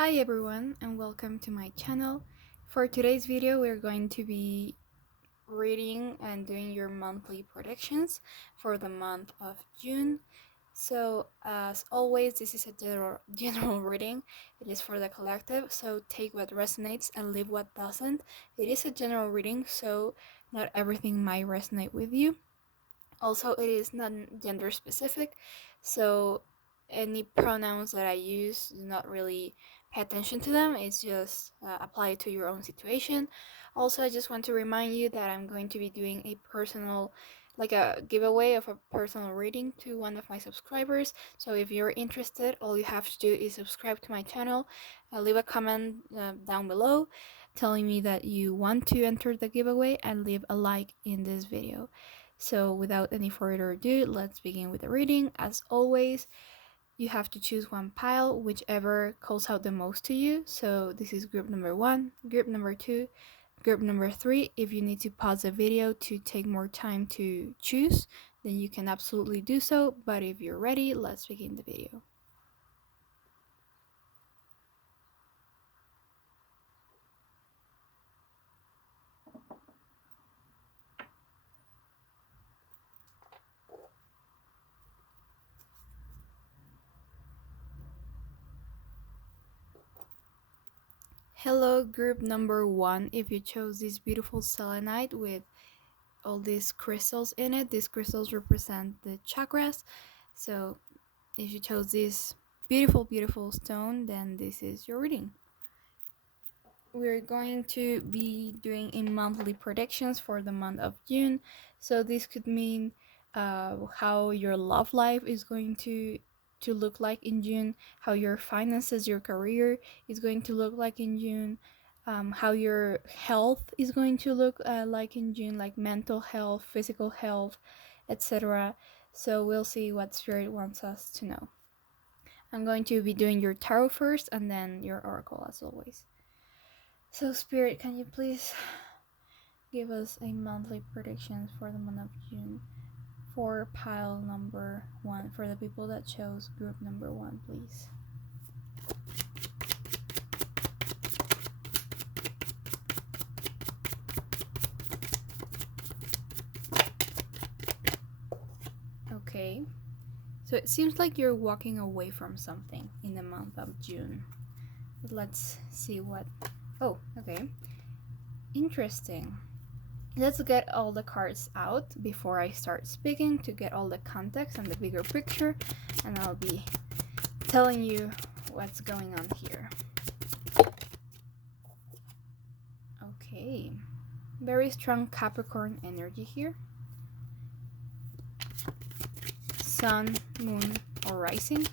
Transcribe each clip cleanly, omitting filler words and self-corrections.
Hi everyone and welcome to my channel. For today's video we're going to be reading and doing your monthly predictions for the month of June. So as always, this is a general reading. It is for the collective, so take what resonates and leave what doesn't. It is a general reading, so not everything might resonate with you. Also, it is not gender specific, so any pronouns that I use, do not really pay attention to them. It's just apply it to your own situation. Also, I just want to remind you that I'm going to be doing a personal, like a giveaway of a personal reading to one of my subscribers. So if you're interested, all you have to do is subscribe to my channel, leave a comment down below telling me that you want to enter the giveaway, and leave a like in this video. So without any further ado, let's begin with the reading. As always, you have to choose one pile, whichever calls out the most to you. So this is group number 1, group number 2, group number 3. If you need to pause the video to take more time to choose, then you can absolutely do so. But if you're ready, let's begin the video. Hello, group number 1. If you chose this beautiful selenite with all these crystals in it, these crystals represent the chakras. So if you chose this beautiful stone, then this is your reading. We're going to be doing a monthly predictions for the month of June. So this could mean how your love life is going to look like in June, how your finances, your career is going to look like in June, how your health is going to look like in June, like mental health, physical health, etc. So we'll see what Spirit wants us to know. I'm going to be doing your tarot first and then your oracle as always. So Spirit, can you please give us a monthly predictions for the month of June for pile number 1, for the people that chose group number 1, please. Okay, so it seems like you're walking away from something in the month of June. But let's see what... Oh, okay. Interesting. Let's get all the cards out before I start speaking to get all the context and the bigger picture, and I'll be telling you what's going on here. Okay, very strong Capricorn energy here. Sun, Moon, or Rising.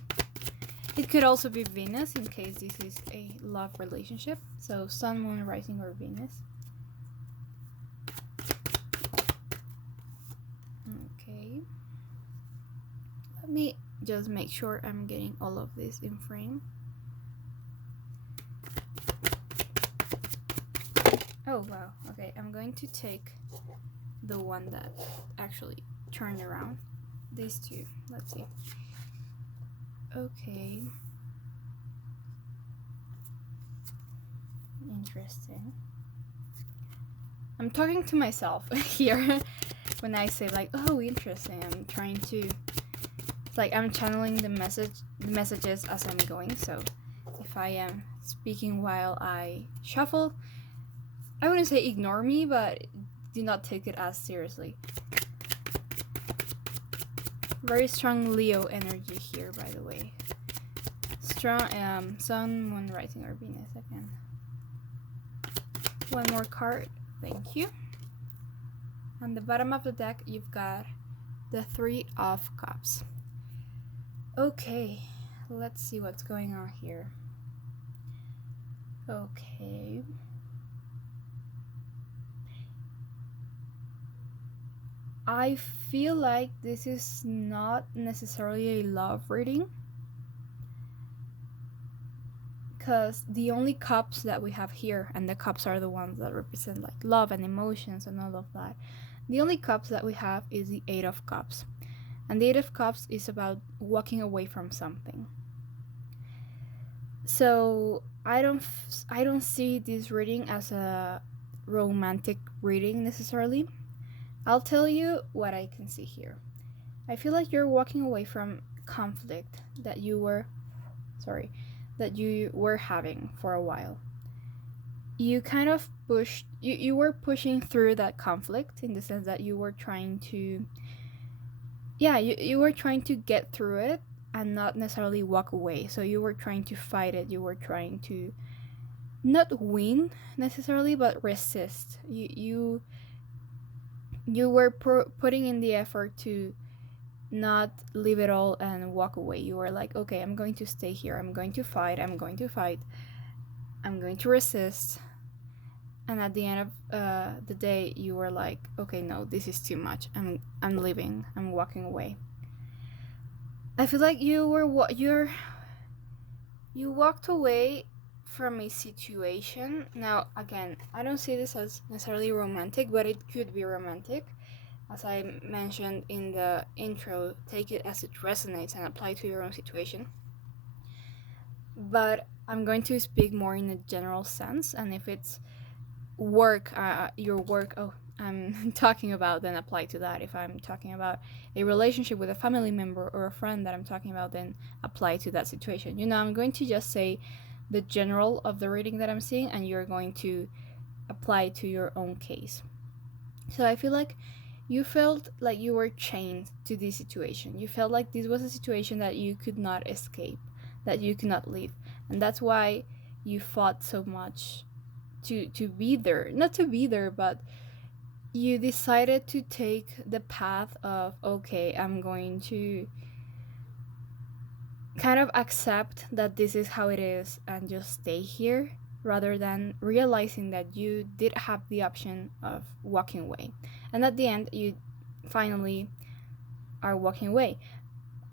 It could also be Venus in case this is a love relationship. So Sun, Moon, Rising, or Venus. Okay. Let me just make sure I'm getting all of this in frame. Oh wow, okay, I'm going to take the one that actually turned around. These two, let's see. Okay. Interesting. I'm talking to myself here when I say like, oh, interesting. I'm trying to, it's like I'm channeling the messages as I'm going. So if I am speaking while I shuffle, I wouldn't say ignore me, but do not take it as seriously. Very strong Leo energy here, by the way. Strong Sun, Moon, Rising, or Venus again. One more card, thank you. On the bottom of the deck, you've got the 3 of Cups. Okay, let's see what's going on here. Okay. I feel like this is not necessarily a love reading, because the only cups that we have here, and the cups are the ones that represent like love and emotions and all of that, the only cups that we have is the 8 of Cups, and the 8 of Cups is about walking away from something. So I don't see this reading as a romantic reading necessarily. I'll tell you what I can see here. I feel like you're walking away from conflict that you were that you were having for a while. You kind of you were pushing through that conflict in the sense that you were trying to you were trying to get through it and not necessarily walk away. So you were trying to fight it. You were trying to not win necessarily, but resist. You were putting in the effort to not leave it all and walk away. You were like, okay, I'm going to stay here. I'm going to fight. I'm going to fight. I'm going to resist. And at the end of the day, you were like, okay, no, this is too much. I'm leaving. I'm walking away. I feel like you walked away from a situation. Now, again, I don't see this as necessarily romantic, but it could be romantic. As I mentioned in the intro, take it as it resonates and apply to your own situation. But I'm going to speak more in a general sense, and if it's your work, I'm talking about, then apply to that. If I'm talking about a relationship with a family member or a friend that I'm talking about, then apply to that situation. I'm going to just say the general of the reading that I'm seeing, and you're going to apply to your own case. So I feel like you felt like you were chained to this situation. You felt like this was a situation that you could not escape, that you could not leave. And that's why you fought so much to be there. Not to be there, but you decided to take the path of, okay, I'm going to kind of accept that this is how it is and just stay here, rather than realizing that you did have the option of walking away. And at the end, you finally are walking away.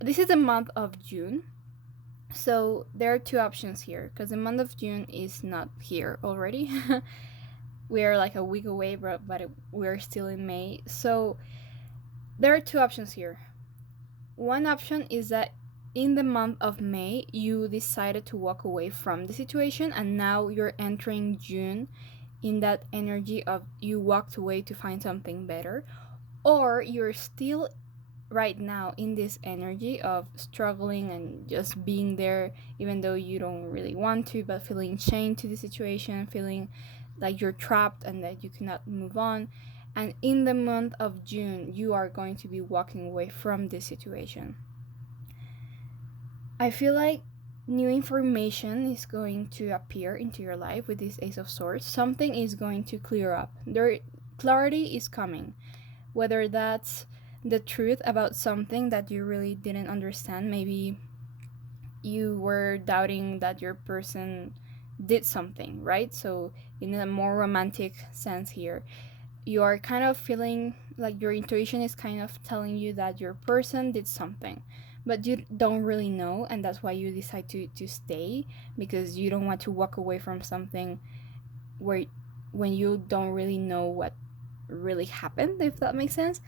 This is the month of June. So there are two options here, because the month of June is not here already. We are like a week away, but we're still in May. So there are two options here. One option is that in the month of May, you decided to walk away from the situation, and now you're entering June in that energy of you walked away to find something better, or you're still right now in this energy of struggling and just being there even though you don't really want to, but feeling chained to the situation, feeling like you're trapped and that you cannot move on. And in the month of June, you are going to be walking away from this situation. I feel like new information is going to appear into your life with this Ace of Swords. Something is going to clear up. Clarity is coming, whether that's the truth about something that you really didn't understand. Maybe you were doubting that your person did something, right? So in a more romantic sense here, you are kind of feeling like your intuition is kind of telling you that your person did something, but you don't really know, and that's why you decide to stay, because you don't want to walk away from something where when you don't really know what really happened, if that makes sense.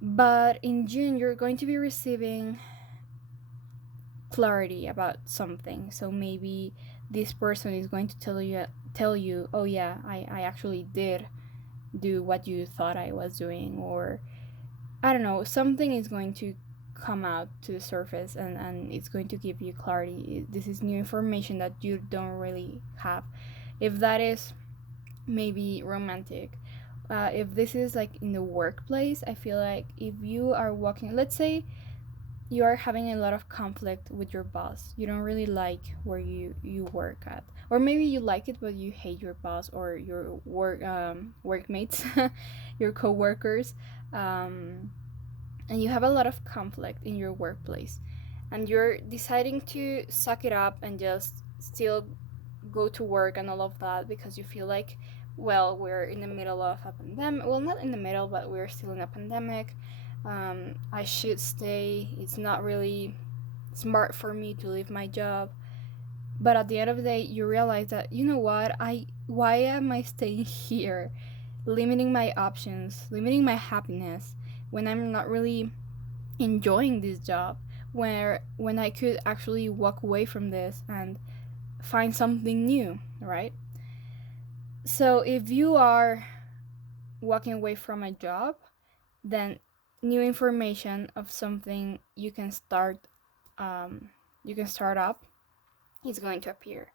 But in June, you're going to be receiving clarity about something. So maybe this person is going to tell you, oh yeah, I actually did do what you thought I was doing, or I don't know, something is going to come out to the surface, and it's going to give you clarity. This is new information that you don't really have. If that is maybe romantic, if this is like in the workplace, I feel like if you are walking, let's say you are having a lot of conflict with your boss, you don't really like where you work at, or maybe you like it but you hate your boss or your workmates, your co-workers, and you have a lot of conflict in your workplace, and you're deciding to suck it up and just still go to work and all of that, because you feel like, well, we're in the middle of a pandemic. Well, not in the middle, but we're still in a pandemic. I should stay. It's not really smart for me to leave my job. But at the end of the day, you realize that, you know what, why am I staying here, limiting my options, limiting my happiness, when I'm not really enjoying this job, when I could actually walk away from this and find something new, right? So if you are walking away from a job, then new information of something you can start up is going to appear,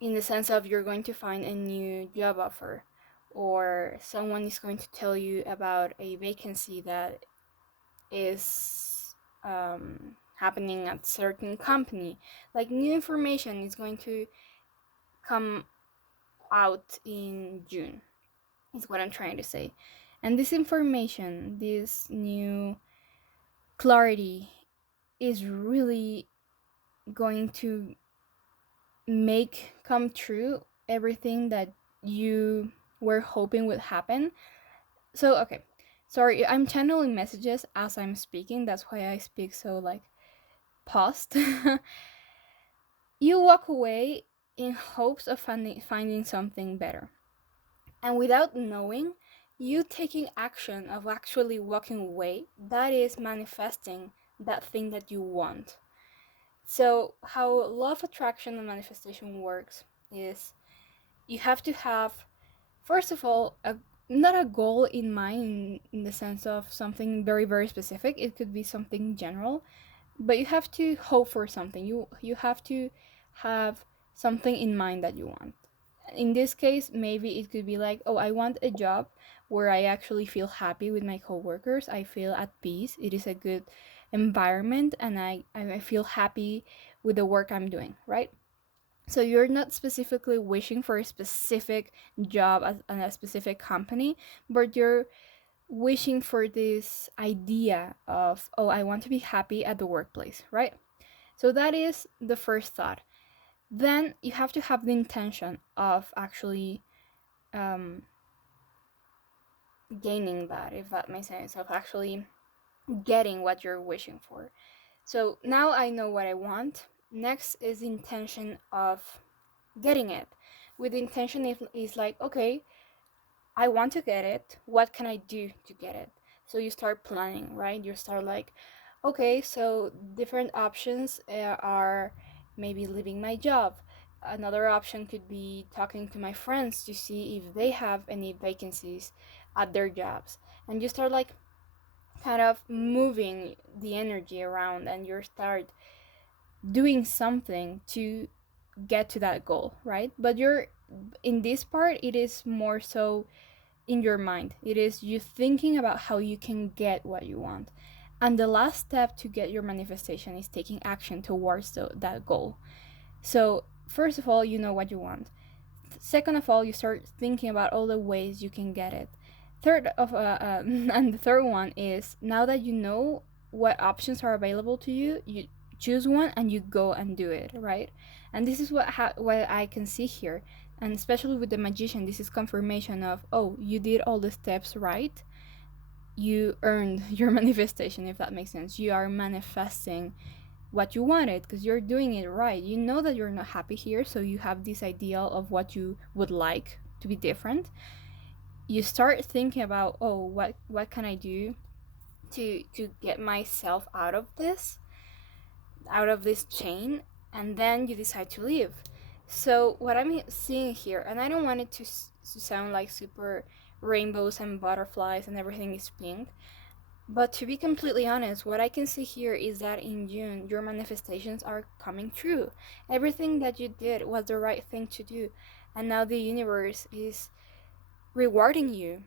in the sense of you're going to find a new job offer, or someone is going to tell you about a vacancy that is happening at certain company. Like, new information is going to come out in June, is what I'm trying to say. And this information, this new clarity, is really going to make come true everything that you were hoping would happen. So, okay, sorry, I'm channeling messages as I'm speaking. That's why I speak so, like, paused. You walk away in hopes of finding something better. And without knowing, you taking action of actually walking away, that is manifesting that thing that you want. So, how law of attraction and manifestation works is you have to have, first of all, not a goal in mind in the sense of something very, very specific. It could be something general, but you have to hope for something. You have to have something in mind that you want. In this case, maybe it could be like, oh, I want a job where I actually feel happy with my coworkers. I feel at peace. It is a good environment, and I feel happy with the work I'm doing, right? So you're not specifically wishing for a specific job at a specific company, but you're wishing for this idea of, oh, I want to be happy at the workplace, right? So that is the first thought. Then you have to have the intention of actually gaining that, if that makes sense, of actually getting what you're wishing for. So now I know what I want. Next is the intention of getting it. With the intention is like, okay, I want to get it. What can I do to get it? So you start planning, right? You start like, okay, so different options are maybe leaving my job. Another option could be talking to my friends to see if they have any vacancies at their jobs. And you start like kind of moving the energy around, and you start doing something to get to that goal, right? But you're in this part, it is more so in your mind. It is you thinking about how you can get what you want. And the last step to get your manifestation is taking action towards that goal. So, first of all, you know what you want. Second of all, you start thinking about all the ways you can get it. And the third one is, now that you know what options are available to you, you choose one and you go and do it, right? And this is what I can see here, and especially with the magician, this is confirmation of, oh, you did all the steps right. You earned your manifestation, if that makes sense. You are manifesting what you wanted because you're doing it right. You know that you're not happy here, so you have this ideal of what you would like to be different. You start thinking about, oh, what can I do to get myself out of this chain, and then you decide to leave. So what I'm seeing here, and I don't want it to sound like super rainbows and butterflies and everything is pink, but to be completely honest, what I can see here is that in June, your manifestations are coming true. Everything that you did was the right thing to do, and now the universe is rewarding you.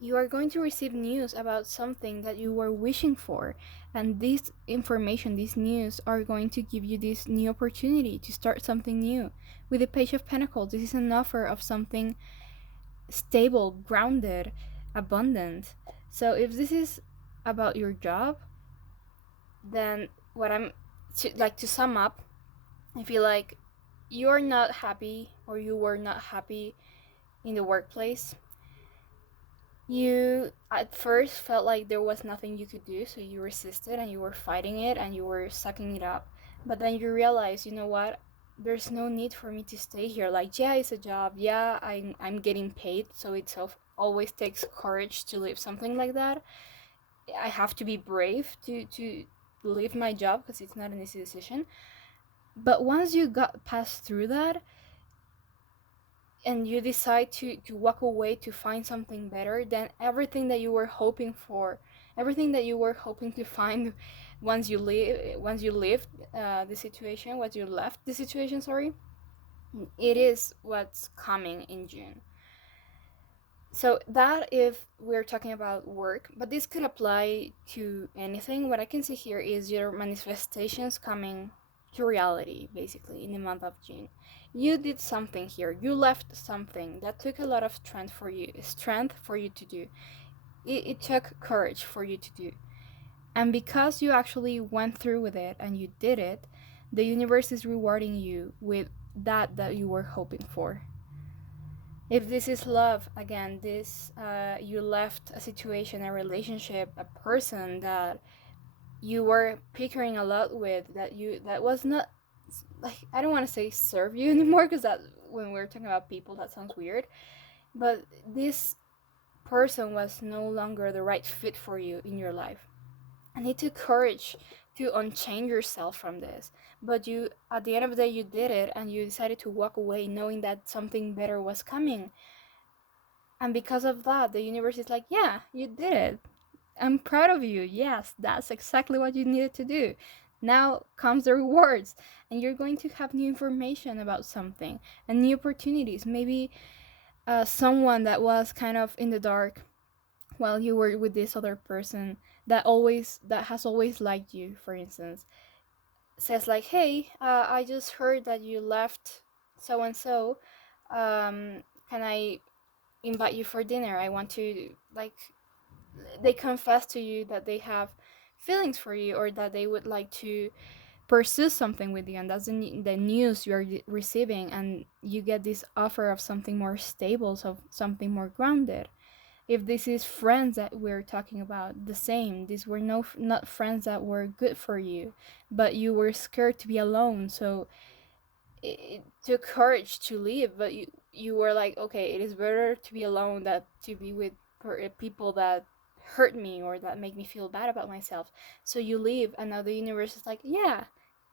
You are going to receive news about something that you were wishing for, and this information, these news, are going to give you this new opportunity to start something new. With the Page of Pentacles, this is an offer of something stable, grounded, abundant. So if this is about your job, then what I'm to sum up, I feel like you're not happy, or you were not happy in the workplace. You at first felt like there was nothing you could do, so you resisted and you were fighting it and you were sucking it up. But then you realize, you know what? There's no need for me to stay here. Like, yeah, it's a job. Yeah, I'm getting paid, so it always takes courage to leave something like that. I have to be brave to leave my job because it's not an easy decision. But once you got passed through that, and you decide to walk away to find something better, then everything that you were hoping for, everything that you were hoping to find once you left the situation, once you left the situation, sorry, it is what's coming in June. So that if we're talking about work, but this could apply to anything. What I can see here is your manifestations coming to reality, basically, in the month of June. You did something here. You left something that took a lot of strength for you to do. It took courage for you to do. And because you actually went through with it and you did it, the universe is rewarding you with that you were hoping for. If this is love, again, this you left a situation, a relationship, a person that you were pickering a lot with, that was not, like, I don't want to say serve you anymore, because that, when we're talking about people, that sounds weird, but this person was no longer the right fit for you in your life. And it took courage to unchange yourself from this, but you, at the end of the day, you did it, and you decided to walk away knowing that something better was coming. And because of that, the universe is like, yeah, you did it. I'm proud of you. Yes, that's exactly what you needed to do. Now comes the rewards, and you're going to have new information about something and new opportunities. Maybe someone that was kind of in the dark while you were with this other person that has always liked you, for instance, says like, hey, I just heard that you left so and so. Can I invite you for dinner? I want to, like, they confess to you that they have feelings for you, or that they would like to pursue something with you, and that's the news you're receiving, and you get this offer of something more stable, so something more grounded. If this is friends that we're talking about, the same. These were not friends that were good for you, but you were scared to be alone, so it took courage to leave, but you were like, okay, it is better to be alone than to be with people that hurt me or that make me feel bad about myself. So you leave, and now the universe is like, yeah,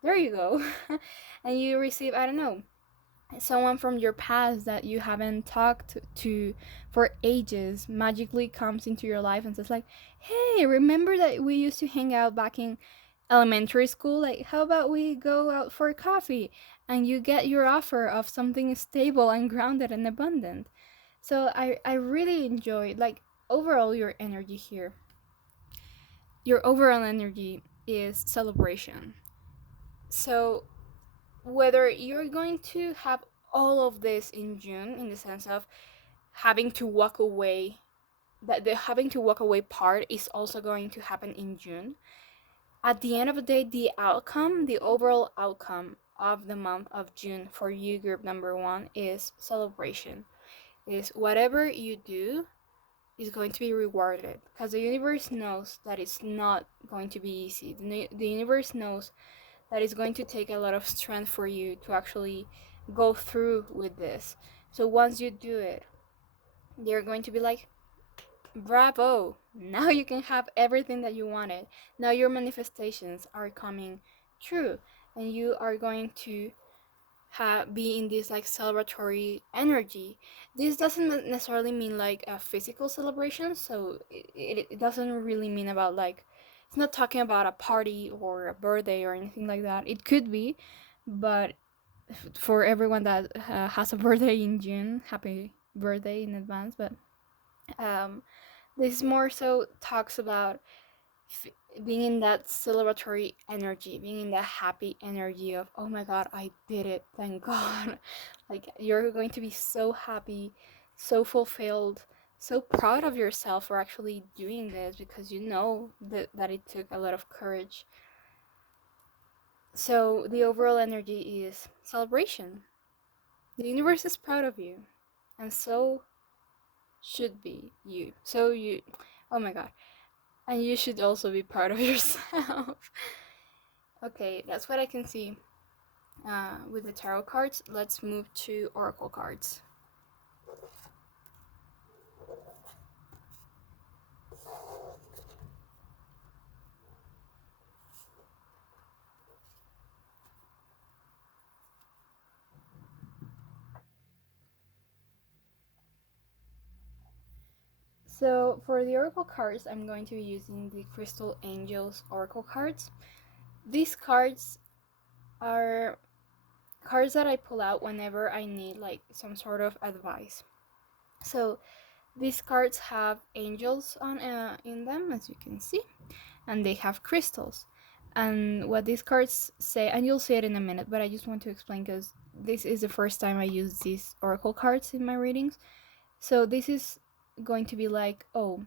there you go. And you receive, I don't know, someone from your past that you haven't talked to for ages magically comes into your life and says like, hey, remember that we used to hang out back in elementary school? Like, how about we go out for coffee? And you get your offer of something stable and grounded and abundant. So I really enjoyed, like, overall your energy here. Your overall energy is celebration. So whether you're going to have all of this in June, in the sense of having to walk away, that the having to walk away part is also going to happen in June. At the end of the day, the outcome, the overall outcome of the month of June for you, group number one, is celebration. Is whatever you do is going to be rewarded, because the universe knows that it's not going to be easy. The universe knows that it's going to take a lot of strength for you to actually go through with this. So once you do it, they're going to be like, bravo, now you can have everything that you wanted. Now your manifestations are coming true, and you are going to be in this, like, celebratory energy. This doesn't necessarily mean like a physical celebration, so it doesn't really mean about, like, it's not talking about a party or a birthday or anything like that. It could be, but for everyone that has a birthday in June, happy birthday in advance. But um, this more so talks about being in that celebratory energy, being in that happy energy of, oh my god, I did it, thank god. Like, you're going to be so happy, so fulfilled, so proud of yourself for actually doing this, because you know that it took a lot of courage. So the overall energy is celebration. The universe is proud of you, and so should be you. So you, oh my god, and you should also be proud of yourself. Okay, that's what I can see with the tarot cards. Let's move to oracle cards. So for the oracle cards, I'm going to be using the Crystal Angels oracle cards. These cards are cards that I pull out whenever I need like some sort of advice. So these cards have angels on in them, as you can see, and they have crystals. And what these cards say, and you'll see it in a minute, but I just want to explain because this is the first time I use these oracle cards in my readings. So this is going to be like, I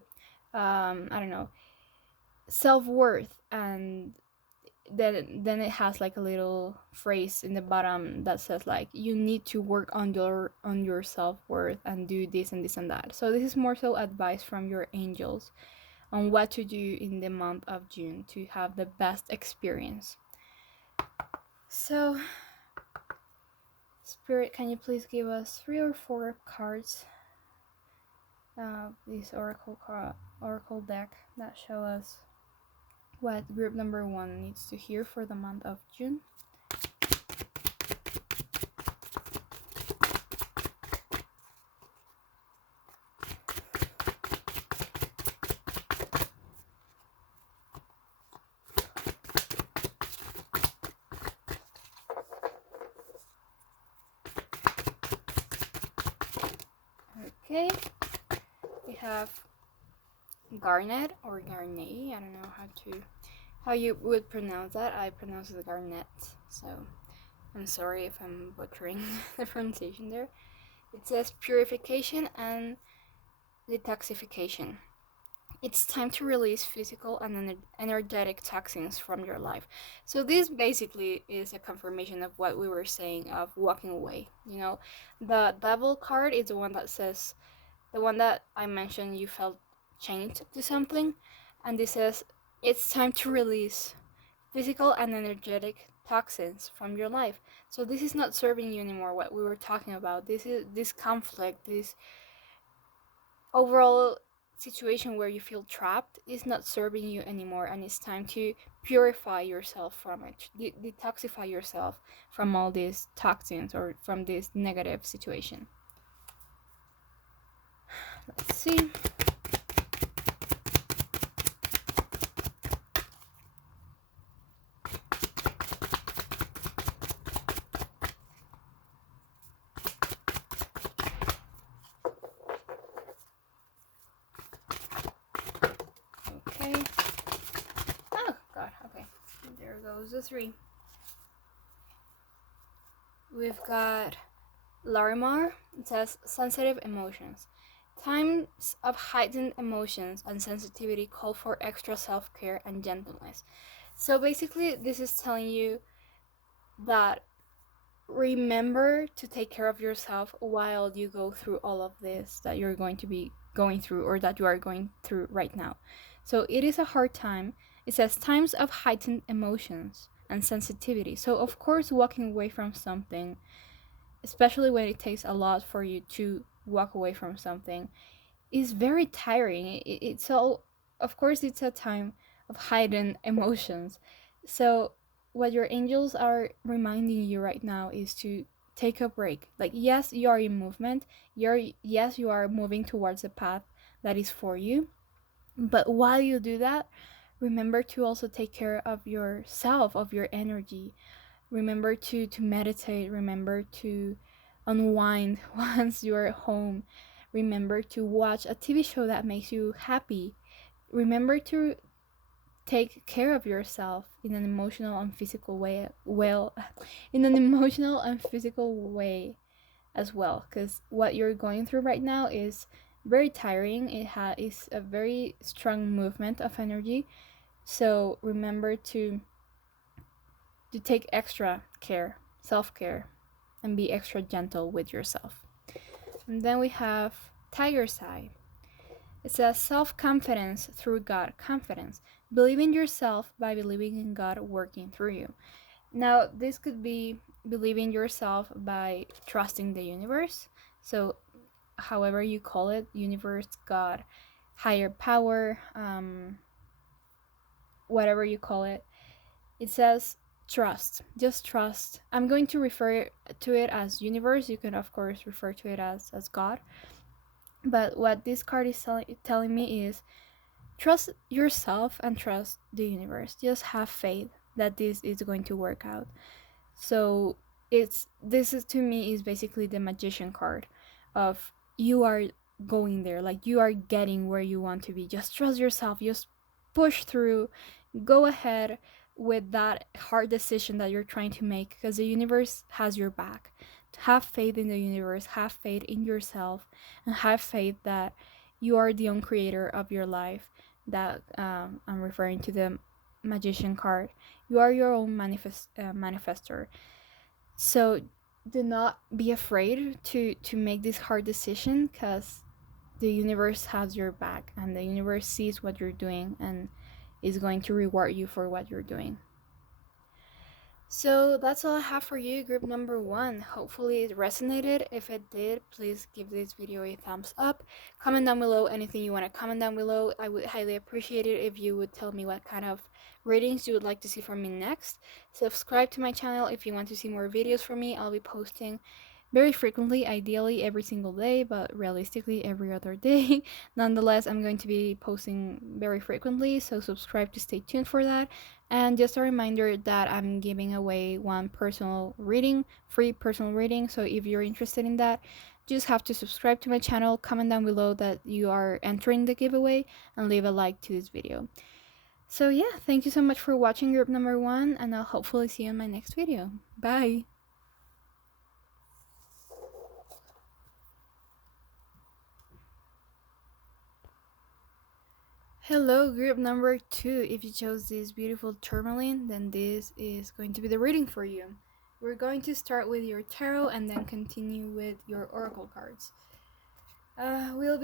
don't know, self-worth, and then it has like a little phrase in the bottom that says like you need to work on your self-worth and do this and this and that. So this is more so advice from your angels on what to do in the month of June to have the best experience. So Spirit, can you please give us 3 or 4 cards this oracle deck that show us what group number 1 needs to hear for the month of June? Okay, we have Garnet or Garnet. I don't know how you would pronounce that. I pronounce it Garnet, so I'm sorry if I'm butchering the pronunciation there. It says purification and detoxification. It's time to release physical and energetic toxins from your life. So this basically is a confirmation of what we were saying of walking away. You know, the Devil card is the one that says, the one that I mentioned, you felt chained to something, and this says it's time to release physical and energetic toxins from your life. So this is not serving you anymore, what we were talking about. This conflict, this overall situation where you feel trapped is not serving you anymore, and it's time to purify yourself from it, detoxify yourself from all these toxins or from this negative situation. Let's see. Okay. Oh god, okay. There goes the 3. We've got Larimar. It says sensitive emotions. Times of heightened emotions and sensitivity call for extra self-care and gentleness. So basically, this is telling you that remember to take care of yourself while you go through all of this that you're going to be going through or that you are going through right now. So it is a hard time. It says times of heightened emotions and sensitivity. So of course, walking away from something, especially when it takes a lot for you to walk away from something, is very tiring. It's all, of course, it's a time of heightened emotions. So what your angels are reminding you right now is to take a break. Like, yes, you are in movement. Yes, you are moving towards a path that is for you. But while you do that, remember to also take care of yourself, of your energy. Remember to meditate. Remember to unwind once you're home. Remember to watch a TV show that makes you happy. Remember to take care of yourself in an emotional and physical way. Well, in an emotional and physical way as well, because what you're going through right now is very tiring. Is a very strong movement of energy. So remember to take extra care, self-care, and be extra gentle with yourself. And then we have Tiger's Eye. It says self-confidence through God confidence. Believe in yourself by believing in God working through you. Now, this could be believing yourself by trusting the universe. So, however you call it, universe, God, higher power, whatever you call it. It says trust. Just trust. I'm going to refer to it as universe. You can, of course, refer to it as God. But what this card is telling me is trust yourself and trust the universe. Just have faith that this is going to work out. So this is, to me, is basically the magician card of you are going there, like you are getting where you want to be. Just trust yourself, just push through, go ahead with that hard decision that you're trying to make, because the universe has your back. Have faith in the universe, have faith in yourself, and have faith that you are the own creator of your life. That I'm referring to the magician card. You are your own manifestor. So do not be afraid to make this hard decision, because the universe has your back, and the universe sees what you're doing and is going to reward you for what you're doing. So that's all I have for you, group number 1. Hopefully it resonated. If it did, please give this video a thumbs up. Comment down below anything you want to comment down below. I would highly appreciate it if you would tell me what kind of readings you would like to see from me next. Subscribe to my channel if you want to see more videos from me. I'll be posting very frequently, ideally every single day, but realistically every other day. Nonetheless, I'm going to be posting very frequently, so subscribe to stay tuned for that. And just a reminder that I'm giving away one personal reading, free personal reading, so if you're interested in that, just have to subscribe to my channel, comment down below that you are entering the giveaway, and leave a like to this video. So yeah, thank you so much for watching group number 1, and I'll hopefully see you in my next video. Bye! Hello, group number 2. If you chose this beautiful tourmaline, then this is going to be the reading for you. We're going to start with your tarot and then continue with your oracle cards. We'll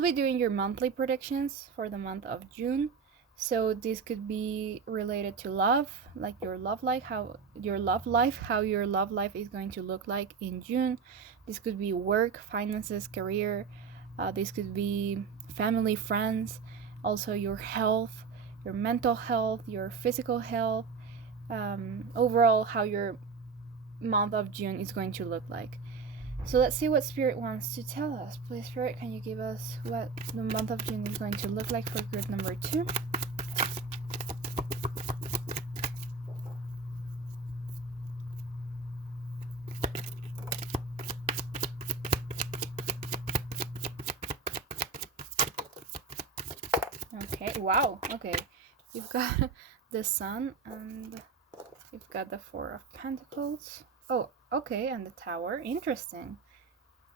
be doing your monthly predictions for the month of June. So this could be related to love, like your love life, how your love life is going to look like in June. This could be work, finances, career. This could be family, friends, also your health, your mental health, your physical health, overall how your month of June is going to look like. So let's see what Spirit wants to tell us. Please, Spirit, can you give us what the month of June is going to look like for group number 2? Okay, wow, okay. You've got the Sun and you've got the Four of Pentacles. Oh, okay, and the Tower. Interesting.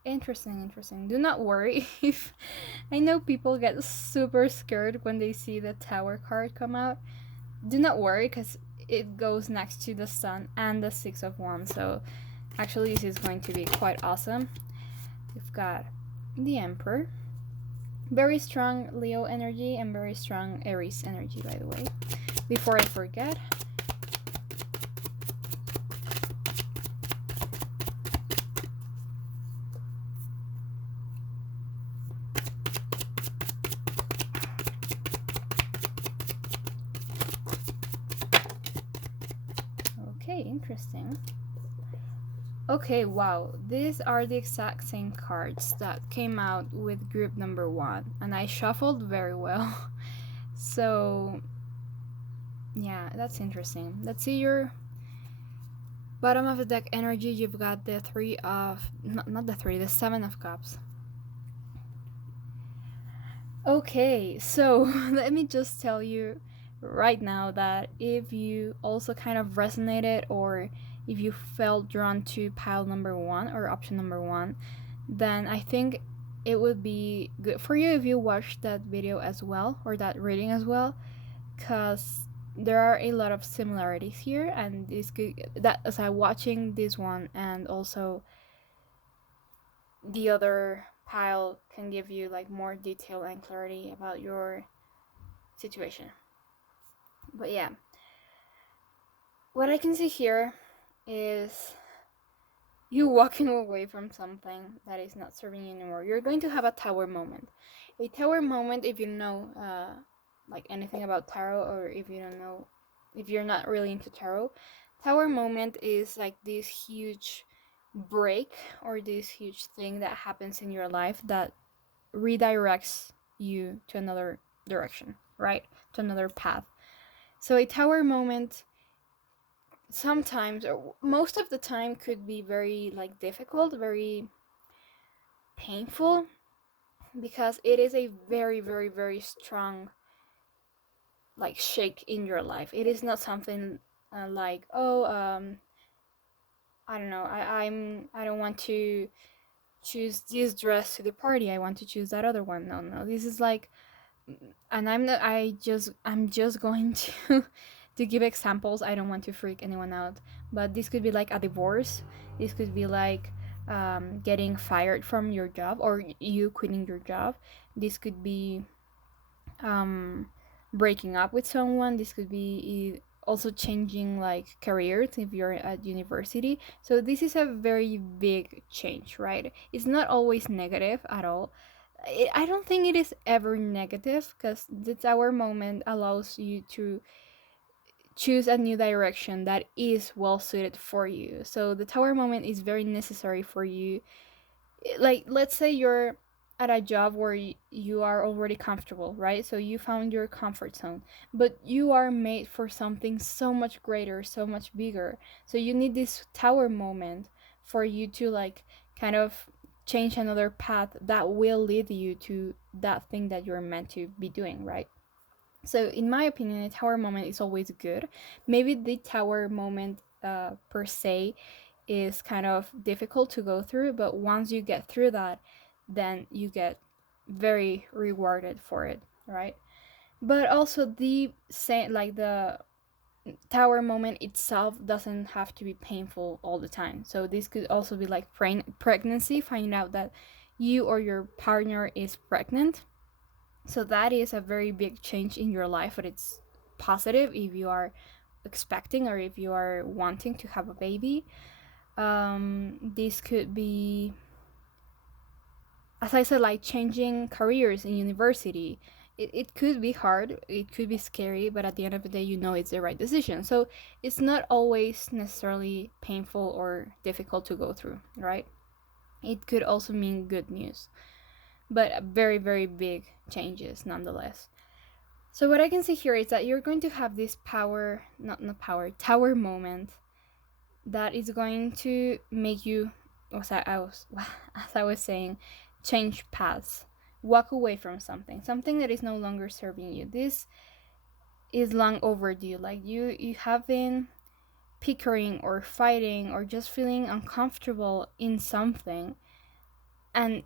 Do not worry if I know people get super scared when they see the Tower card come out. Do not worry, because it goes next to the Sun and the Six of Wands, so actually this is going to be quite awesome. We've got the Emperor. Very strong Leo energy and very strong Aries energy, by the way. Before I forget, okay, interesting. Okay, wow, these are the exact same cards that came out with group number 1, and I shuffled very well. So yeah, that's interesting. Let's see your bottom of the deck energy. You've got the the 7 of Cups. Okay, so let me just tell you right now that if you also kind of resonated, or if you felt drawn to pile number 1 or option number 1, then I think it would be good for you if you watched that video as well, or that reading as well, because there are a lot of similarities here, and this could, that as I'm watching this one and also the other pile, can give you like more detail and clarity about your situation. But yeah, what I can see here is you walking away from something that is not serving you anymore. You're going to have a Tower moment. A Tower moment, if you know like anything about tarot, or if you don't know, if you're not really into tarot, Tower moment is like this huge break or this huge thing that happens in your life that redirects you to another direction, right? To another path. So a tower moment sometimes, or most of the time, could be very like difficult, very painful, because it is a very, very, very strong like shake in your life. It is not something like, oh, I don't know, I don't want to choose this dress to the party. I want to choose that other one. No, no. This is like, and I'm just going to to give examples. I don't want to freak anyone out, but this could be like a divorce. This could be like getting fired from your job, or you quitting your job. This could be um, breaking up with someone. This could be also changing like careers if you're at university. So this is a very big change, right? It's not always negative at all. I don't think it is ever negative, because the tower moment allows you to choose a new direction that is well suited for you. So the tower moment is very necessary for you. Like, let's say you're at a job where you are already comfortable, right? So you found your comfort zone, but you are made for something so much greater, so much bigger. So you need this tower moment for you to like kind of change another path that will lead you to that thing that you're meant to be doing, right? So in my opinion, a tower moment is always good. Maybe the tower moment per se is kind of difficult to go through, but once you get through that, then you get very rewarded for it, right? But also the same, like the tower moment itself doesn't have to be painful all the time. So this could also be like pregnancy, finding out that you or your partner is pregnant. So that is a very big change in your life, but it's positive if you are expecting or if you are wanting to have a baby. This could be, as I said, like changing careers in university. It could be hard, it could be scary, but at the end of the day, you know it's the right decision. So it's not always necessarily painful or difficult to go through, right? It could also mean good news, but very, very big changes nonetheless. So what I can see here is that you're going to have this power, not power, tower moment that is going to make you, as I was saying, change paths, walk away from something that is no longer serving you. This is long overdue. Like you have been pickering or fighting or just feeling uncomfortable in something, and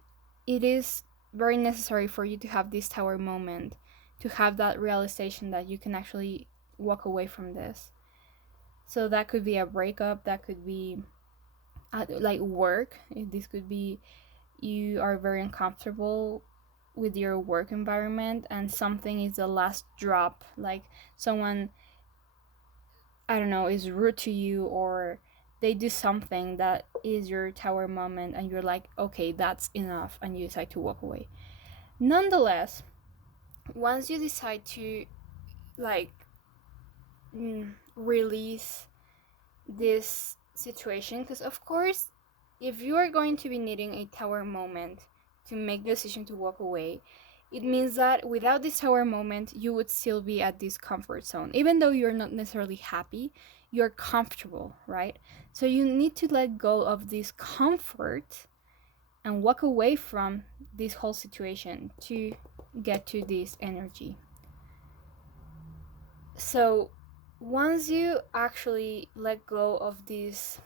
it is very necessary for you to have this tower moment, to have that realization that you can actually walk away from this. So that could be a breakup, that could be like work. This could be you are very uncomfortable with your work environment and something is the last drop, like someone, I don't know, is rude to you, or they do something that is your tower moment and you're like, okay, that's enough, and you decide to walk away. Nonetheless, once you decide to like release this situation, because of course if you are going to be needing a tower moment to make the decision to walk away, it means that without this tower moment you would still be at this comfort zone. Even though you're not necessarily happy, you're comfortable, right? So you need to let go of this comfort and walk away from this whole situation to get to this energy. So once you actually let go of this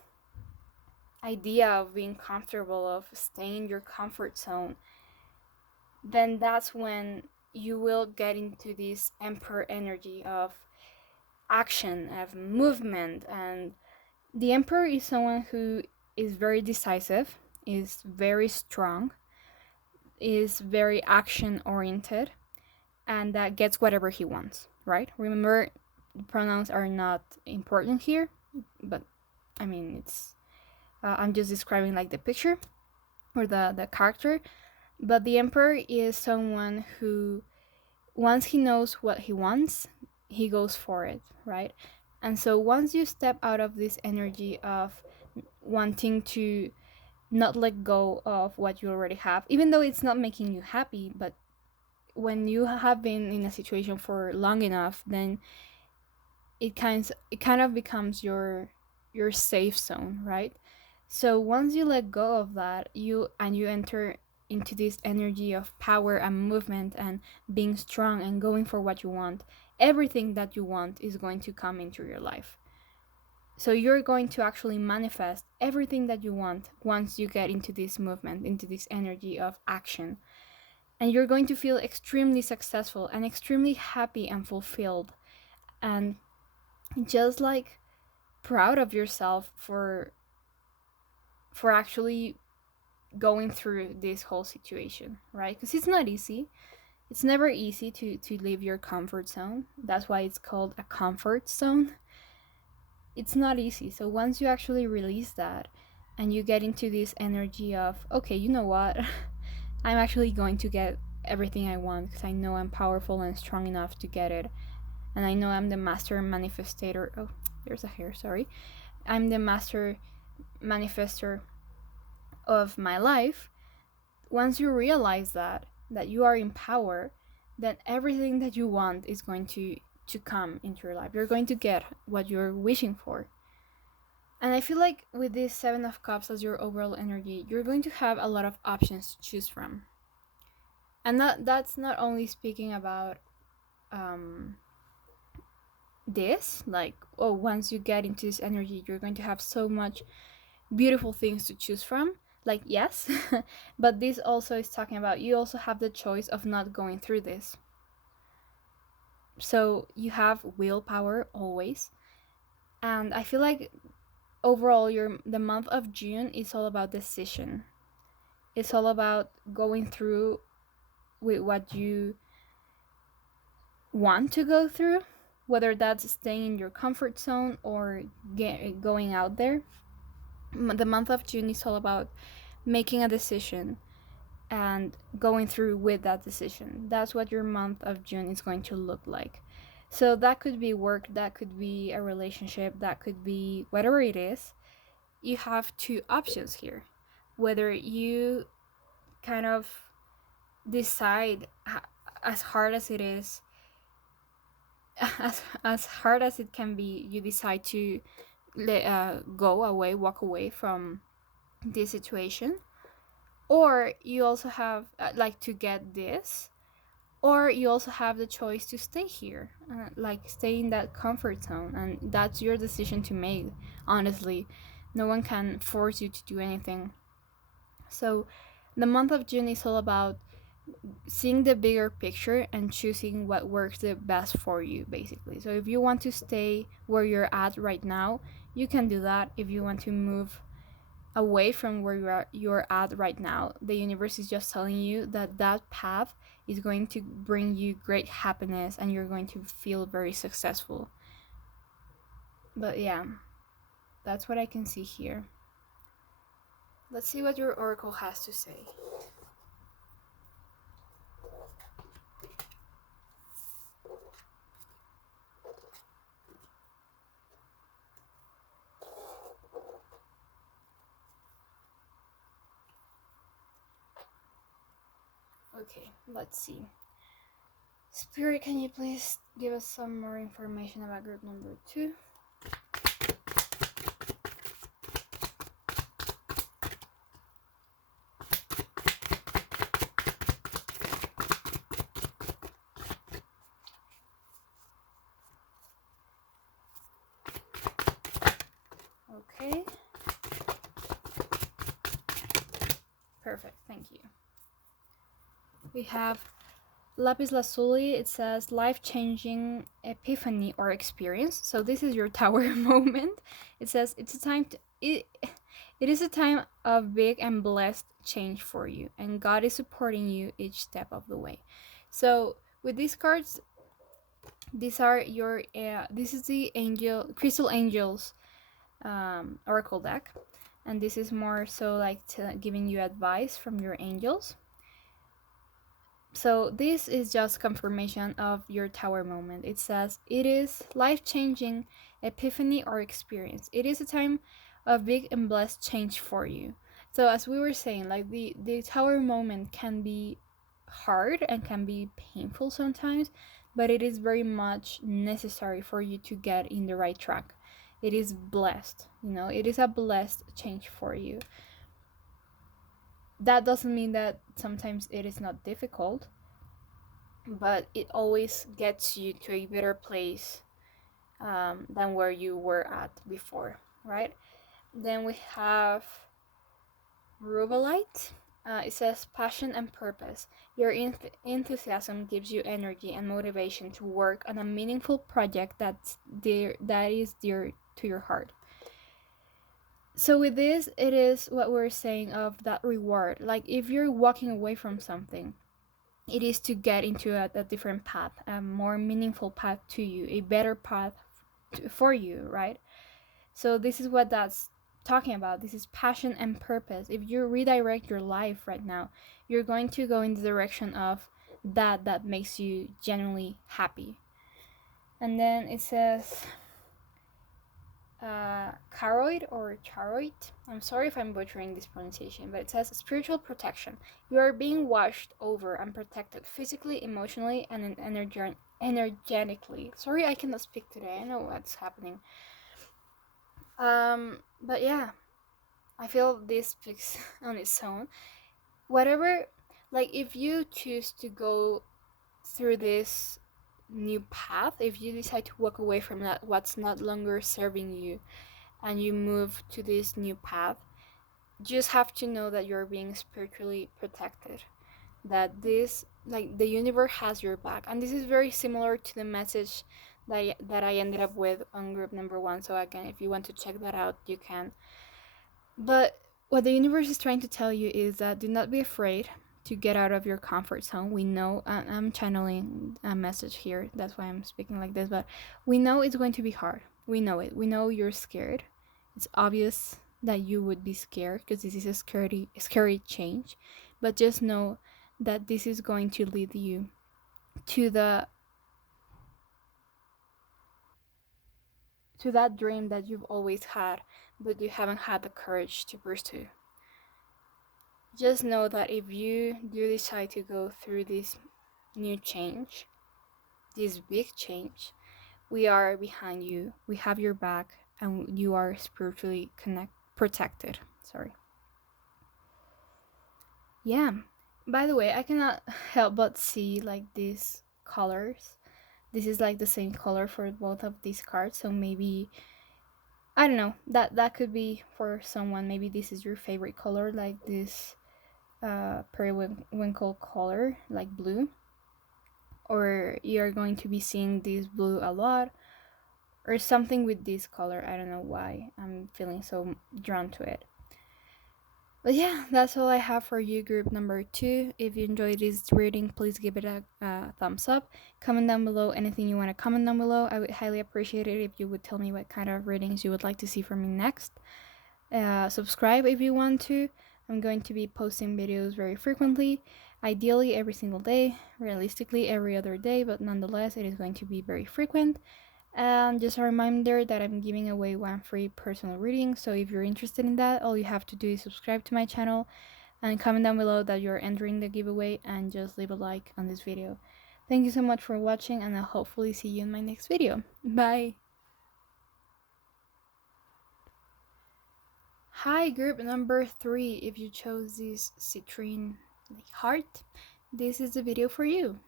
idea of being comfortable, of staying in your comfort zone, then that's when you will get into this emperor energy of action, of movement. And the emperor is someone who is very decisive, is very strong, is very action oriented, and that gets whatever he wants, right? Remember, pronouns are not important here, but I mean, it's I'm just describing like the picture or the character. But the emperor is someone who, once he knows what he wants, he goes for it, right? And so once you step out of this energy of wanting to not let go of what you already have, even though it's not making you happy. But when you have been in a situation for long enough, then it kind of becomes your safe zone, right? So once you let go of that, you enter into this energy of power and movement and being strong and going for what you want, everything that you want is going to come into your life. So you're going to actually manifest everything that you want once you get into this movement, into this energy of action. And you're going to feel extremely successful and extremely happy and fulfilled, and just like proud of yourself for actually going through this whole situation, right? Because it's not easy. It's never easy to leave your comfort zone. That's why it's called a comfort zone. It's not easy. So once you actually release that and you get into this energy of, okay, you know what? I'm actually going to get everything I want because I know I'm powerful and strong enough to get it. And I know I'm the master manifestator. Oh, there's a hair, sorry. I'm the master manifester of my life. Once you realize that you are in power, then everything that you want is going to come into your life. You're going to get what you're wishing for. And I feel like with this 7 of Cups as your overall energy, you're going to have a lot of options to choose from. And that's not only speaking about this, like, oh, once you get into this energy, you're going to have so much beautiful things to choose from. Like, yes, but this also is talking about you also have the choice of not going through this. So you have willpower always. And I feel like overall the month of June is all about decision. It's all about going through with what you want to go through, whether that's staying in your comfort zone or going out there. The month of June is all about making a decision and going through with that decision. That's what your month of June is going to look like. So that could be work, that could be a relationship, that could be whatever it is. You have two options here. Whether you kind of decide, as hard as it is, as hard as it can be, you decide to walk away from this situation, or you also have like to get this, or you also have the choice to stay here, like stay in that comfort zone, and that's your decision to make. Honestly, no one can force you to do anything. So the month of June is all about seeing the bigger picture and choosing what works the best for you, basically. So if you want to stay where you're at right now, you can do that. If you want to move away from where you're at right now, the universe is just telling you that path is going to bring you great happiness and you're going to feel very successful. But yeah, that's what I can see here. Let's see what your oracle has to say. Okay, let's see. Spirit, can you please give us some more information about group number 2? Okay. Perfect, thank you. We have Lapis Lazuli. It says life-changing epiphany or experience. So this is your tower moment. It says it's a time it is a time of big and blessed change for you, and God is supporting you each step of the way. So with these cards, these are your this is the Crystal Angels oracle deck, and this is more so like giving you advice from your angels. So this is just confirmation of your tower moment. It says it is life-changing epiphany or experience. It is a time of big and blessed change for you. So as we were saying, like the tower moment can be hard and can be painful sometimes, but it is very much necessary for you to get in the right track. It is blessed, it is a blessed change for you. That doesn't mean that sometimes it is not difficult, but it always gets you to a better place than where you were at before, right? Then we have Rubelite. It says passion and purpose. Your enthusiasm gives you energy and motivation to work on a meaningful project that is dear to your heart. So with this, it is what we're saying of that reward. Like if you're walking away from something, it is to get into a different path, a more meaningful path to you, a better path for you, right? So this is what that's talking about. This is passion and purpose. If you redirect your life right now, you're going to go in the direction of that makes you genuinely happy. And then it says charoid or charoid. I'm sorry if I'm butchering this pronunciation, but it says spiritual protection. You are being washed over and protected physically, emotionally, and energetically. Sorry, I cannot speak today. I know what's happening. But yeah, I feel this speaks on its own. Whatever, like if you choose to go through this new path, if you decide to walk away from that what's not longer serving you and you move to this new path, just have to know that you're being spiritually protected, that this, like, the universe has your back. And this is very similar to the message that I ended up with on group number 1. So again, if you want to check that out, you can. But what the universe is trying to tell you is that do not be afraid to get out of your comfort zone. We know, I'm channeling a message here, that's why I'm speaking like this, but we know it's going to be hard. We know it. We know you're scared. It's obvious that you would be scared because this is a scary change, but just know that this is going to lead you to that dream that you've always had, but you haven't had the courage to pursue. Just know that if you do decide to go through this new change, this big change, we are behind you, we have your back, and you are spiritually protected. Sorry. Yeah. By the way, I cannot help but see like these colors. This is like the same color for both of these cards, so maybe I don't know, that could be for someone. Maybe this is your favorite color, like this periwinkle color, like blue, or you're going to be seeing this blue a lot, or something with this color. I don't know why I'm feeling so drawn to it. But yeah, that's all I have for you, group number 2. If you enjoyed this reading, please give it a thumbs up. Comment down below anything you want to comment down below. I would highly appreciate it if you would tell me what kind of readings you would like to see from me next. Subscribe if you want to. I'm going to be posting videos very frequently, ideally every single day, realistically every other day, but nonetheless it is going to be very frequent. And just a reminder that I'm giving away one free personal reading, so if you're interested in that, all you have to do is subscribe to my channel and comment down below that you're entering the giveaway, and just leave a like on this video. Thank you so much for watching, and I'll hopefully see you in my next video. Bye! Hi, group number 3. If you chose this citrine heart, this is the video for you.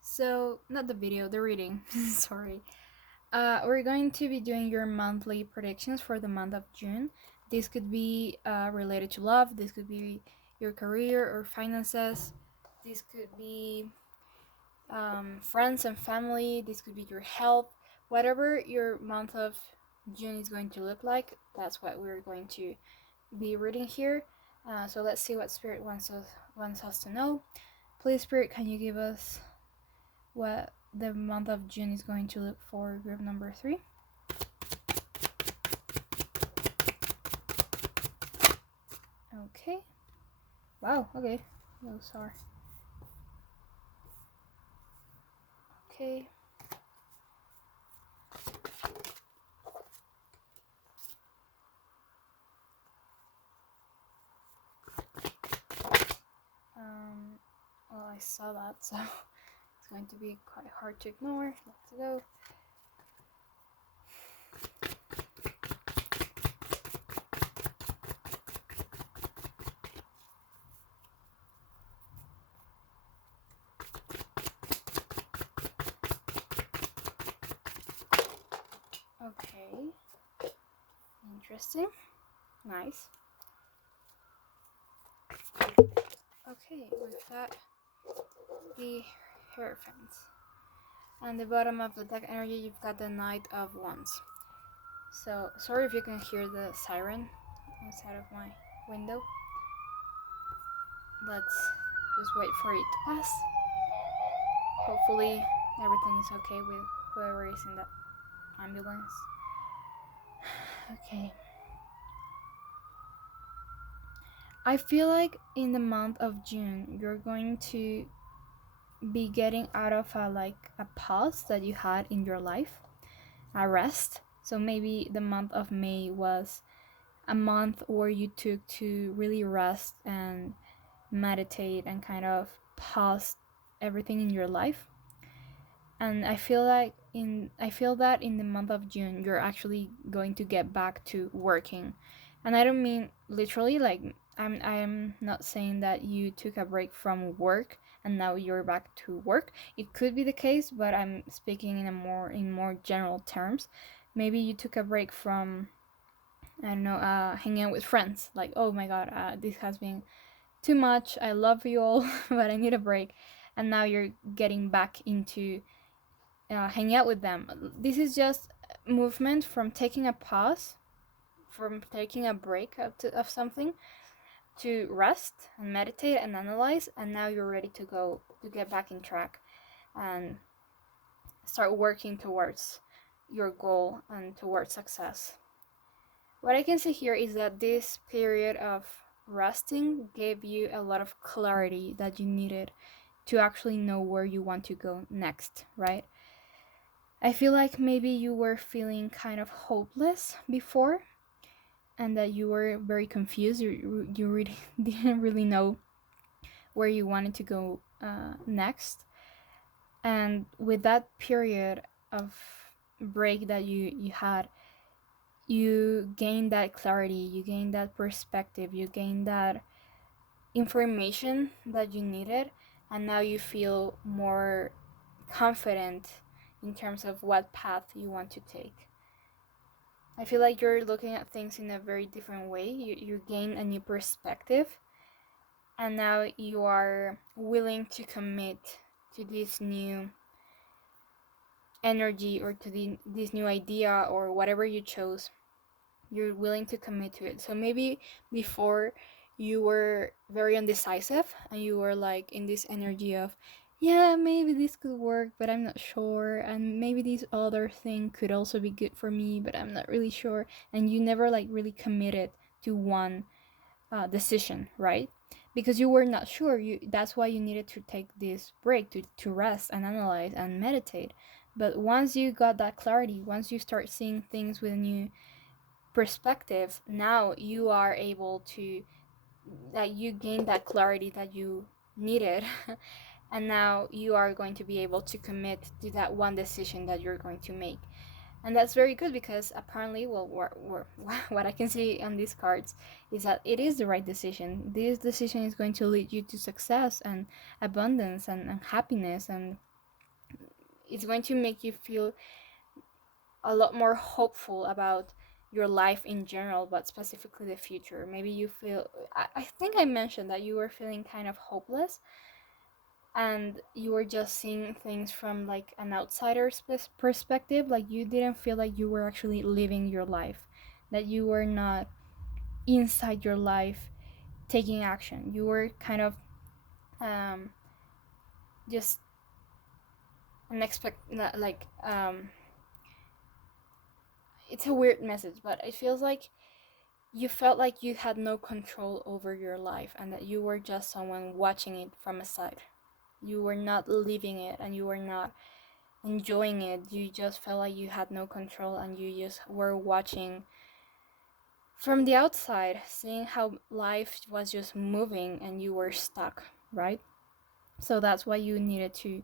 So, not the video, the reading. Sorry. We're going to be doing your monthly predictions for the month of June. This could be related to love. This could be your career or finances. This could be friends and family. This could be your health. Whatever your month of June is going to look like, that's what we're going to be reading here. So let's see what Spirit wants us to know. Please, Spirit, can you give us what the month of June is going to look for group number 3? Okay. Wow, okay. Those are. Okay. I saw that, so it's going to be quite hard to ignore. Let's go. Okay. Interesting. Nice. Okay, we've got the Hierophant. On the bottom of the deck energy, you've got the Knight of Wands. So, sorry if you can hear the siren outside of my window. Let's just wait for it to pass. Hopefully, everything is okay with whoever is in that ambulance. Okay. I feel like in the month of June, you're going to be getting out of a pause that you had in your life, a rest. So maybe the month of May was a month where you took to really rest and meditate and kind of pause everything in your life. And I feel that in the month of June you're actually going to get back to working. And I don't mean literally, like I'm not saying that you took a break from work and now you're back to work. It could be the case, but I'm speaking in more general terms. Maybe you took a break from, I don't know, hanging out with friends. Like, oh my god, this has been too much. I love you all, but I need a break. And now you're getting back into hanging out with them. This is just movement from taking a pause, from taking a break of something, to rest and meditate and analyze, and now you're ready to go to get back in track and start working towards your goal and towards success. What I can see here is that this period of resting gave you a lot of clarity that you needed to actually know where you want to go next, right? I feel like maybe you were feeling kind of hopeless before, and that you were very confused. You really didn't really know where you wanted to go next. And with that period of break that you had, you gained that clarity, you gained that perspective, you gained that information that you needed, and now you feel more confident in terms of what path you want to take. I feel like you're looking at things in a very different way. You gain a new perspective, and now you are willing to commit to this new energy or to this new idea or whatever you chose. You're willing to commit to it. So maybe before you were very undecisive and you were like in this energy of, yeah, maybe this could work, but I'm not sure, and maybe this other thing could also be good for me, but I'm not really sure, and you never like really committed to one decision, right? Because you were not sure. That's why you needed to take this break to rest and analyze and meditate. But once you got that clarity, once you start seeing things with a new perspective, now you are able to, that you gain that clarity that you needed and now you are going to be able to commit to that one decision that you're going to make. And that's very good, because apparently, well, what I can see on these cards is that it is the right decision. This decision is going to lead you to success and abundance and happiness, and it's going to make you feel a lot more hopeful about your life in general, but specifically the future. Maybe you feel, I think I mentioned that you were feeling kind of hopeless, and you were just seeing things from like an outsider's perspective. Like you didn't feel like you were actually living your life, that you were not inside your life taking action. You were kind of just it's a weird message, but it feels like you felt like you had no control over your life and that you were just someone watching it from a side. You were not living it and you were not enjoying it. You just felt like you had no control and you just were watching from the outside, seeing how life was just moving and you were stuck, right? So that's why you needed to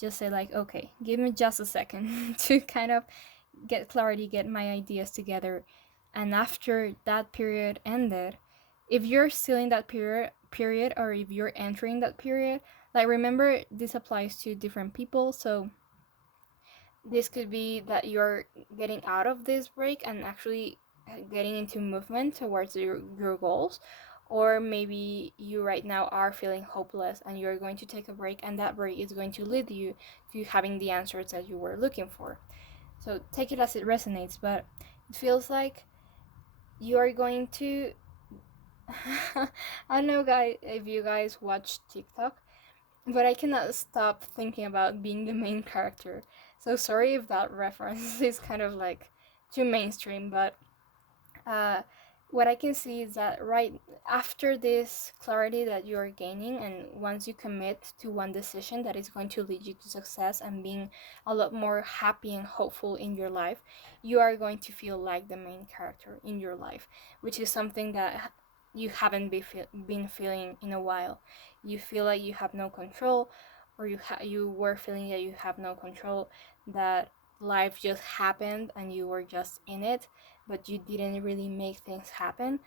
just say like, okay, give me just a second to kind of get clarity, get my ideas together. And after that period ended, if you're still in that period or if you're entering that period, like, remember, this applies to different people. So this could be that you're getting out of this break and actually getting into movement towards your goals. Or maybe you right now are feeling hopeless and you're going to take a break, and that break is going to lead you to having the answers that you were looking for. So take it as it resonates, but it feels like you are going to I don't know, guys, if you guys watch TikTok, but I cannot stop thinking about being the main character. So sorry if that reference is kind of like too mainstream, but uh, what I can see is that right after this clarity that you are gaining, and once you commit to one decision that is going to lead you to success and being a lot more happy and hopeful in your life, you are going to feel like the main character in your life, which is something that you haven't been feeling in a while. You feel like you have no control, or you were feeling that you have no control, that life just happened and you were just in it, but you didn't really make things happen.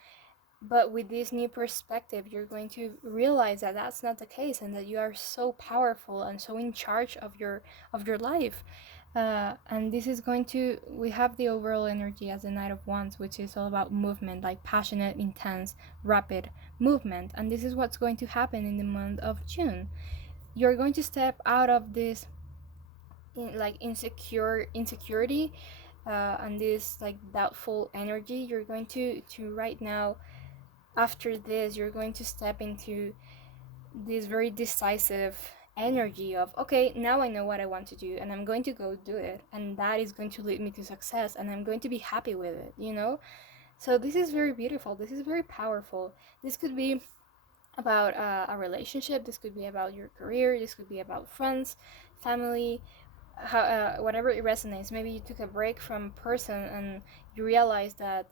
But with this new perspective, you're going to realize that that's not the case, and that you are so powerful and so in charge of your life. And this is going to, we have the overall energy as the Knight of Wands, which is all about movement, like passionate, intense, rapid movement. And this is what's going to happen in the month of June. You're going to step out of this like insecurity, and this like doubtful energy. You're going to right now, after this, you're going to step into this very decisive energy of, okay, now I know what I want to do and I'm going to go do it, and that is going to lead me to success, and I'm going to be happy with it, you know. So this is very beautiful, this is very powerful. This could be about a relationship, this could be about your career, this could be about friends, family, whatever it resonates. Maybe you took a break from a person and you realize that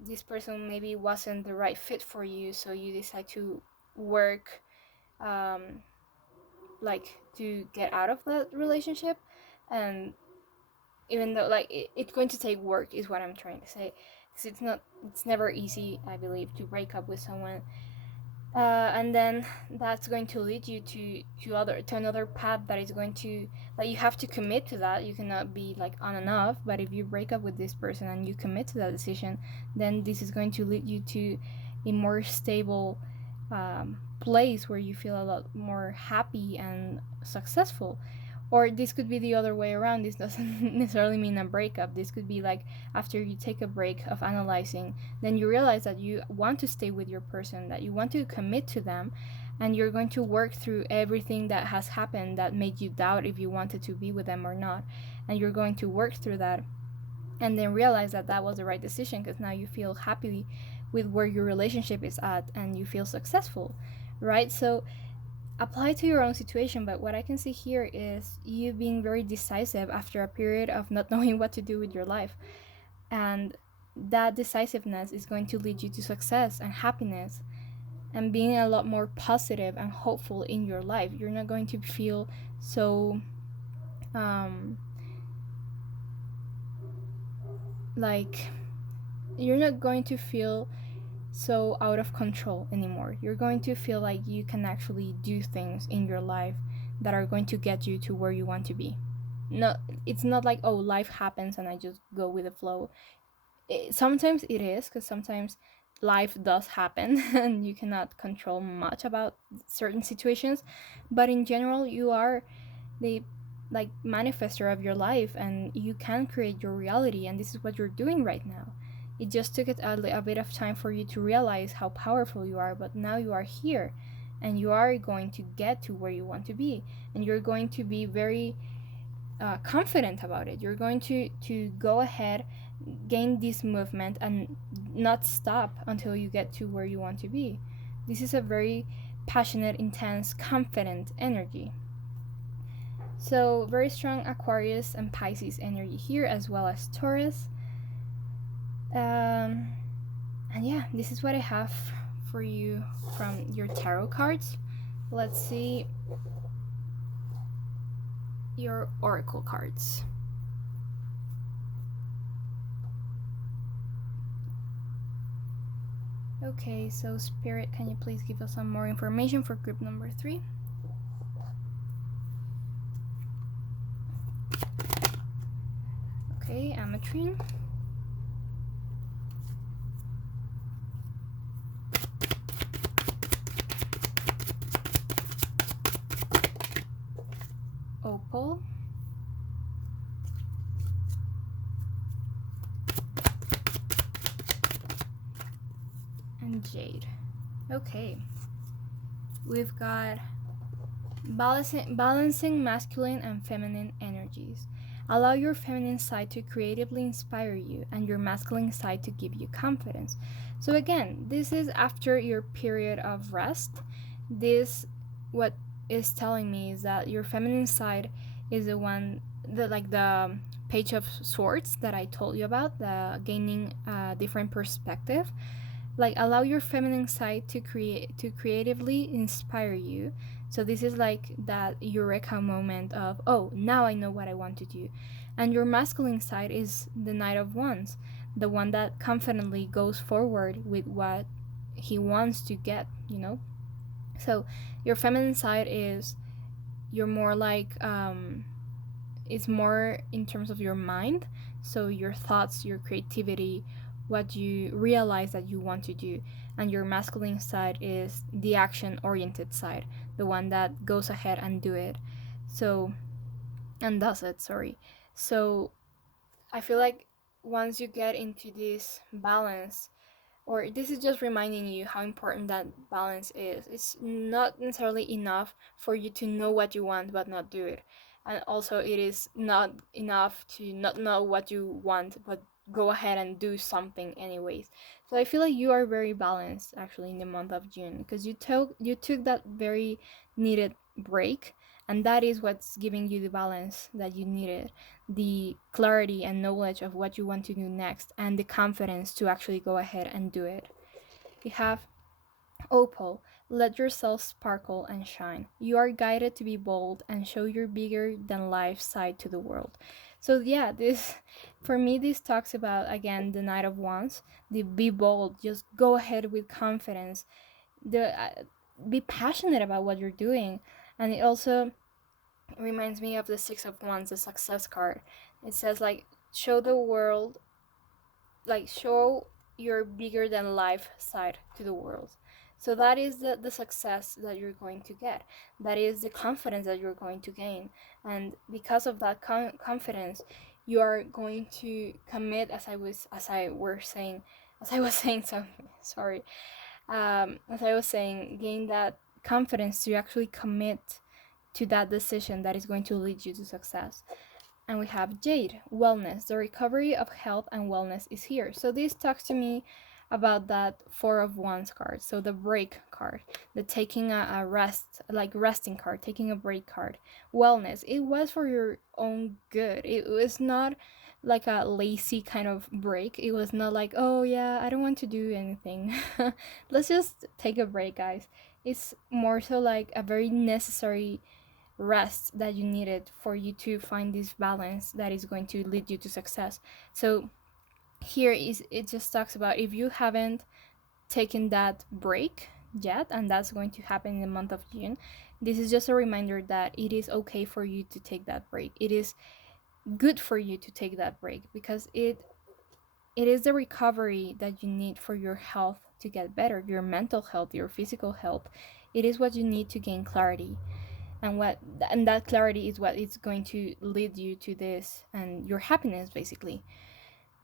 this person maybe wasn't the right fit for you, so you decide to work, um, like to get out of that relationship. And even though like it's going to take work, is what I'm trying to say, because it's never easy, I believe, to break up with someone. And then that's going to lead you to another path that is going to, like, you have to commit to that. You cannot be like on and off. But if you break up with this person and you commit to that decision, then this is going to lead you to a more stable place where you feel a lot more happy and successful. Or this could be the other way around. This doesn't necessarily mean a breakup. This could be like after you take a break of analyzing, then you realize that you want to stay with your person, that you want to commit to them, and you're going to work through everything that has happened that made you doubt if you wanted to be with them or not. And you're going to work through that and then realize that that was the right decision, because now you feel happy with where your relationship is at and you feel successful, right? So apply to your own situation. But what I can see here is you being very decisive after a period of not knowing what to do with your life. And that decisiveness is going to lead you to success and happiness and being a lot more positive and hopeful in your life. You're not going to feel so like you're not going to feel so out of control anymore. You're going to feel like you can actually do things in your life that are going to get you to where you want to be. No, it's not like, oh, life happens and I just go with the flow. Sometimes it is, because sometimes life does happen and you cannot control much about certain situations. But in general, you are the like manifester of your life, and you can create your reality, and this is what you're doing right now. It just took it a bit of time for you to realize how powerful you are, but now you are here and you are going to get to where you want to be, and you're going to be very confident about it. You're going to go ahead, gain this movement, and not stop until you get to where you want to be. This is a very passionate, intense, confident energy. So very strong Aquarius and Pisces energy here, as well as Taurus. And yeah, this is what I have for you from your tarot cards. Let's see your oracle cards. Okay, so Spirit, can you please give us some more information for group number 3? Okay, Ametrine. Opal. And Jade. Okay. We've got balancing masculine and feminine energies. Allow your feminine side to creatively inspire you and your masculine side to give you confidence. So again, this is after your period of rest. This, what is telling me is that your feminine side is the one that, like the page of swords that I told you about, the gaining a different perspective. Like, allow your feminine side to creatively inspire you. So this is like that eureka moment of, oh, now I know what I want to do. And your masculine side is the Knight of Wands, the one that confidently goes forward with what he wants to get, you know. So your feminine side is, you're more like it's more in terms of your mind, so your thoughts, your creativity, what you realize that you want to do. And your masculine side is the action oriented side, the one that goes ahead and do it. So, and does it, sorry. So I feel like once you get into this balance, or this is just reminding you how important that balance is. It's not necessarily enough for you to know what you want but not do it. And also, it is not enough to not know what you want but go ahead and do something anyways. So I feel like you are very balanced actually in the month of June, because you took that very needed break, and that is what's giving you the balance that you needed, the clarity and knowledge of what you want to do next, and the confidence to actually go ahead and do it. You have Opal. Let yourself sparkle and shine. You are guided to be bold and show your bigger than life side to the world. So yeah, this, for me, this talks about again the Knight of Wands. The be bold, just go ahead with confidence. The be passionate about what you're doing, and it also reminds me of the Six of Wands, the success card. It says like, show the world, like show your bigger than life side to the world. So that is the success that you're going to get. That is the confidence that you're going to gain. And because of that confidence, you are going to commit, as I was saying, sorry, as I was saying, gain that confidence to actually commit to that decision that is going to lead you to success. And we have Jade, wellness. The recovery of health and wellness is here. So this talks to me about that Four of Wands card. So the break card, the taking a rest, like resting card, taking a break card. Wellness, it was for your own good. It was not like a lazy kind of break. It was not like, oh yeah, I don't want to do anything. Let's just take a break, guys. It's more so like a very necessary rest that you needed for you to find this balance that is going to lead you to success. So here is, it just talks about, if you haven't taken that break yet, and that's going to happen in the month of June, this is just a reminder that it is okay for you to take that break. It is good for you to take that break, because it is the recovery that you need for your health to get better, your mental health, your physical health. It is what you need to gain clarity, and that clarity is what is going to lead you to this and your happiness, basically.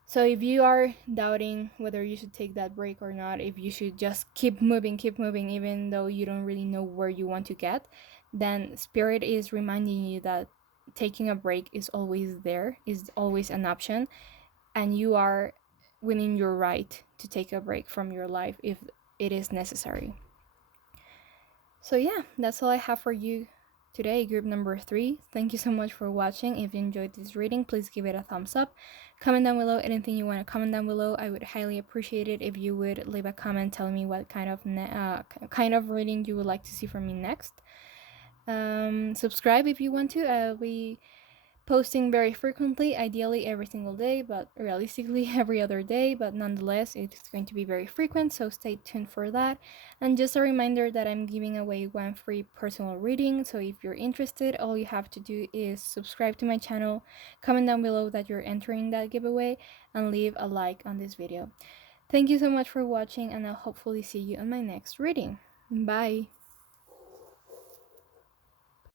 So if you are doubting whether you should take that break or not, if you should just keep moving even though you don't really know where you want to get, then Spirit is reminding you that taking a break is always there, is always an option, and you are within your right to take a break from your life if it is necessary. So yeah, that's all I have for you today, group number 3. Thank you so much for watching. If you enjoyed this reading, please give it a thumbs up. Comment down below anything you want to comment down below. I would highly appreciate it if you would leave a comment telling me what kind of reading you would like to see from me next. Subscribe if you want to. I'll be posting very frequently, ideally every single day, but realistically every other day, but nonetheless it's going to be very frequent, so stay tuned for that. And just a reminder that I'm giving away one free personal reading, so if you're interested, all you have to do is subscribe to my channel, comment down below that you're entering that giveaway, and leave a like on this video. Thank you so much for watching, and I'll hopefully see you on my next reading. Bye!